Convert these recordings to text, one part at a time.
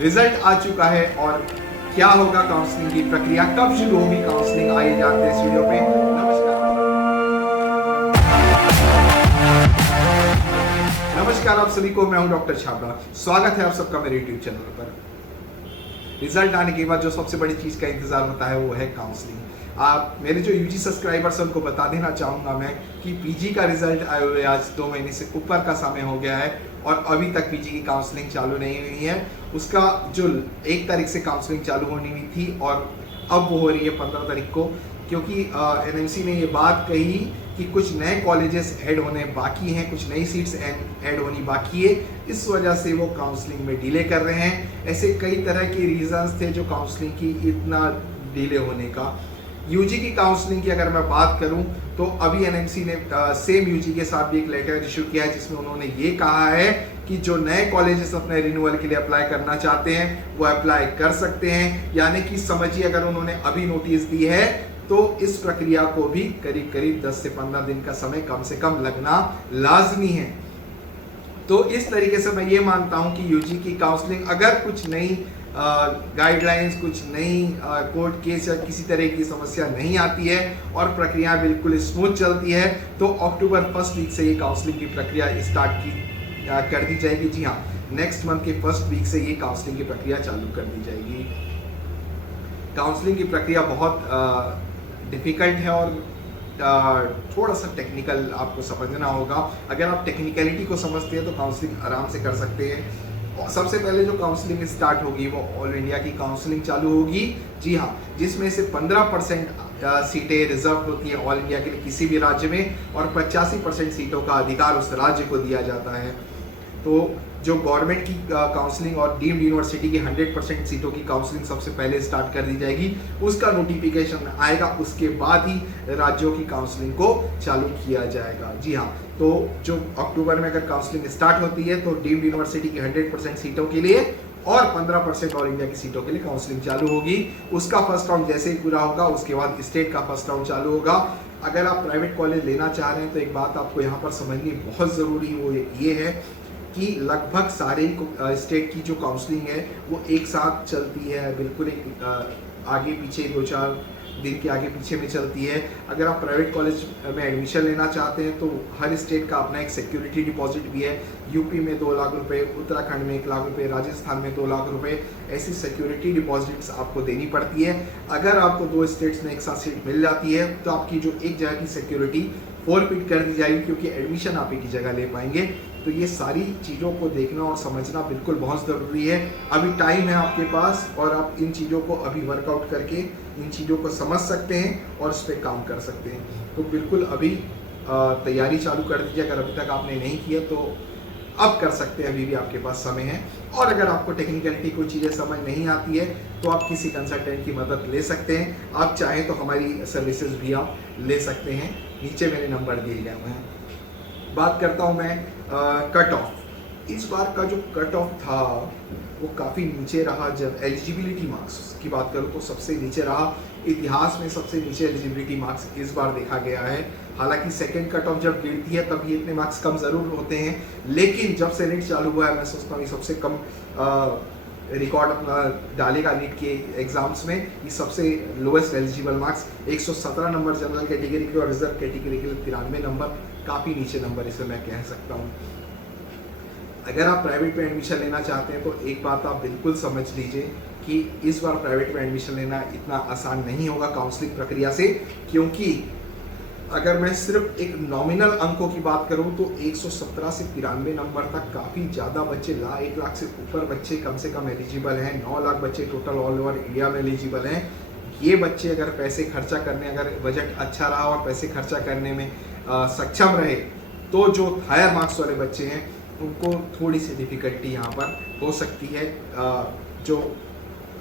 Result आ चुका है और क्या होगा काउंसलिंग की प्रक्रिया, कब शुरू होगी काउंसलिंग, आइए जानते हैं इस वीडियो पे। नमस्कार आप सभी को, मैं हूं डॉक्टर छाबड़ा। स्वागत है आप सबका मेरे यूट्यूब चैनल पर। रिजल्ट आने के बाद जो सबसे बड़ी चीज का इंतजार होता है वो है काउंसलिंग। आप मेरे जो यूजी सब्सक्राइबर्स हैं उनको बता देना चाहूँगा मैं कि पीजी का रिजल्ट आए हुए आज 2 महीने से ऊपर का समय हो गया है और अभी तक पीजी की काउंसलिंग चालू नहीं हुई है। उसका जो 1 तारीख से काउंसलिंग चालू होनी हुई थी और अब वो हो रही है 15 तारीख को, क्योंकि एनएमसी ने ये बात कही कि कुछ नए कॉलेजेस ऐड होने बाकी हैं, कुछ नई सीट्स ऐड होनी बाकी है, इस वजह से वो काउंसलिंग में डिले कर रहे हैं। ऐसे कई तरह के रीजंस थे जो काउंसलिंग की इतना डिले होने का। यूजी की काउंसलिंग की अगर मैं बात करूं तो अभी एनएमसी ने सेम यूजी के साथ भी एक लेटर इशू किया है जिसमें उन्होंने ये कहा है कि जो नए कॉलेजेस अपने रिन्यूअल के लिए अप्लाई करना चाहते हैं वो अप्लाई कर सकते हैं। यानी कि समझिए अगर उन्होंने अभी नोटिस दी है तो इस प्रक्रिया को भी करीब करीब 10 से 15 दिन का समय कम से कम लगना लाजमी है। तो इस तरीके से मैं ये मानता हूं कि यूजी की काउंसलिंग अगर कुछ नई गाइडलाइंस, कुछ नई कोर्ट केस या किसी तरह की समस्या नहीं आती है और प्रक्रिया बिल्कुल स्मूथ चलती है तो अक्टूबर 1 वीक से ये काउंसलिंग की प्रक्रिया स्टार्ट कर दी जाएगी। जी हाँ, नेक्स्ट मंथ के 1 वीक से ये काउंसलिंग की प्रक्रिया चालू कर दी जाएगी। काउंसलिंग की प्रक्रिया बहुत डिफ़िकल्ट है और थोड़ा सा टेक्निकल आपको समझना होगा। अगर आप टेक्निकलिटी को समझते हैं तो काउंसलिंग आराम से कर सकते हैं। सबसे पहले जो काउंसलिंग स्टार्ट होगी वो ऑल इंडिया की काउंसलिंग चालू होगी। जी हाँ, जिसमें से 15% सीटें रिजर्व होती है ऑल इंडिया के लिए किसी भी राज्य में और 85% सीटों का अधिकार उस राज्य को दिया जाता है। तो जो गवर्नमेंट की काउंसलिंग और डीम्ड यूनिवर्सिटी की 100% सीटों की काउंसलिंग सबसे पहले स्टार्ट कर दी जाएगी। उसका नोटिफिकेशन आएगा, उसके बाद ही राज्यों की काउंसलिंग को चालू किया जाएगा। जी हाँ, तो जो अक्टूबर में अगर काउंसलिंग स्टार्ट होती है तो डीम्ड यूनिवर्सिटी की 100% सीटों के लिए और 15% ऑल इंडिया की सीटों के लिए काउंसलिंग चालू होगी। उसका फर्स्ट राउंड जैसे ही पूरा होगा उसके बाद स्टेट का फर्स्ट राउंड चालू होगा। अगर आप प्राइवेट कॉलेज लेना चाह रहे हैं तो एक बात आपको यहाँ पर समझनी बहुत ज़रूरी वो ये है कि लगभग सारे स्टेट की जो काउंसलिंग है वो एक साथ चलती है, बिल्कुल एक आगे पीछे 2-4 दिन के आगे पीछे में चलती है। अगर आप प्राइवेट कॉलेज में एडमिशन लेना चाहते हैं तो हर स्टेट का अपना एक सिक्योरिटी डिपॉजिट भी है। यूपी में 2 लाख रुपए, उत्तराखंड में 1 लाख रुपए, राजस्थान में 2 लाख रुपए, ऐसी सिक्योरिटी डिपॉजिट्स आपको देनी पड़ती है। अगर आपको 2 स्टेट्स में एक साथ सीट मिल जाती है तो आपकी जो एक जगह की सिक्योरिटी फॉरफिट कर दी जाएगी क्योंकि एडमिशन आप एक ही जगह ले पाएंगे। तो ये सारी चीज़ों को देखना और समझना बिल्कुल बहुत ज़रूरी है। अभी टाइम है आपके पास और आप इन चीज़ों को अभी वर्कआउट करके इन चीज़ों को समझ सकते हैं और उस पर काम कर सकते हैं। तो बिल्कुल अभी तैयारी चालू कर दीजिए। अगर अभी तक आपने नहीं किया तो अब कर सकते हैं, अभी भी आपके पास समय है। और अगर आपको टेक्निकलिटी कोई चीज़ें समझ नहीं आती है तो आप किसी कंसल्टेंट की मदद ले सकते हैं। आप चाहें तो हमारी सर्विसेज भी आप ले सकते हैं, नीचे मेरे नंबर दिए गए हुए हैं। बात करता हूं मैं कट ऑफ। इस बार का जो कट ऑफ था वो काफ़ी नीचे रहा। जब एलिजिबिलिटी मार्क्स की बात करूं तो सबसे नीचे रहा। इतिहास में सबसे नीचे एलिजिबिलिटी मार्क्स इस बार देखा गया है। हालांकि सेकंड कट ऑफ जब गिरती है तब ये इतने मार्क्स कम ज़रूर होते हैं, लेकिन जब से नीट चालू हुआ है मैं सोचता हूँ ये सबसे कम रिकॉर्ड अपना डालेगा नीट के एग्जाम्स में। ये सबसे lowest eligible marks 117 number general category के और रिजर्व कैटेगरी के लिए 93 नंबर, काफ़ी नीचे नंबर इसे मैं कह सकता हूँ। अगर आप प्राइवेट में एडमिशन लेना चाहते हैं तो एक बात आप बिल्कुल समझ लीजिए कि इस बार प्राइवेट में एडमिशन लेना इतना आसान नहीं होगा काउंसलिंग प्रक्रिया से, क्योंकि अगर मैं सिर्फ एक नॉमिनल अंकों की बात करूं तो 117 से 93 नंबर तक काफ़ी ज़्यादा बच्चे 1 लाख से ऊपर बच्चे कम से कम एलिजिबल हैं। 9 लाख बच्चे टोटल ऑल ओवर इंडिया में एलिजिबल हैं। ये बच्चे अगर पैसे खर्चा करने, अगर बजट अच्छा रहा और पैसे खर्चा करने में सक्षम रहे तो जो हायर मार्क्स वाले बच्चे हैं उनको थोड़ी सी डिफ़िकल्टी यहाँ पर हो सकती है।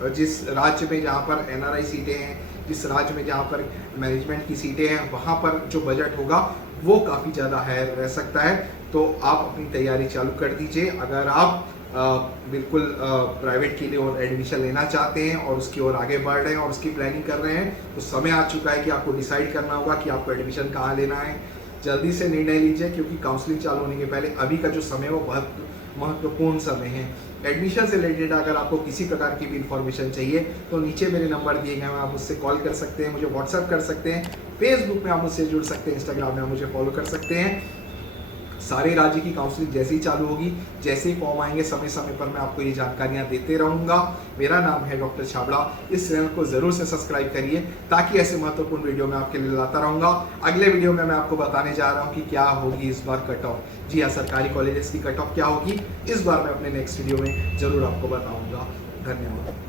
जिस राज्य में जहाँ पर एनआरआई सीटें हैं, जिस राज्य में जहाँ पर मैनेजमेंट की सीटें हैं, वहाँ पर जो बजट होगा वो काफ़ी ज़्यादा हायर रह सकता है। तो आप अपनी तैयारी चालू कर दीजिए। अगर आप बिल्कुल प्राइवेट के लिए और एडमिशन लेना चाहते हैं और उसकी ओर आगे बढ़ रहे हैं और उसकी प्लानिंग कर रहे हैं तो समय आ चुका है कि आपको डिसाइड करना होगा कि आपको एडमिशन कहाँ लेना है। जल्दी से निर्णय लीजिए क्योंकि काउंसलिंग चालू होने के पहले अभी का जो समय है वो बहुत महत्वपूर्ण समय है। एडमिशन से रिलेटेड अगर आपको किसी प्रकार की भी इंफॉर्मेशन चाहिए तो नीचे मेरे नंबर दिए गए हैं, आप मुझसे कॉल कर सकते हैं, मुझे व्हाट्सएप कर सकते हैं, फेसबुक में आप मुझसे जुड़ सकते हैं, इंस्टाग्राम में आप मुझे फॉलो कर सकते हैं। सारे राज्य की काउंसलिंग जैसे ही चालू होगी, जैसे ही फॉर्म आएंगे, समय समय पर मैं आपको ये जानकारियां देते रहूंगा। मेरा नाम है डॉक्टर छाबड़ा। इस चैनल को जरूर से सब्सक्राइब करिए ताकि ऐसे महत्वपूर्ण वीडियो मैं आपके लिए लाता रहूंगा। अगले वीडियो में मैं आपको बताने जा रहा हूँ कि क्या होगी इस बार कट ऑफ। जी हाँ, सरकारी कॉलेजेस की कट ऑफ क्या होगी इस बार मैं अपने नेक्स्ट वीडियो में जरूर आपको बताऊंगा। धन्यवाद।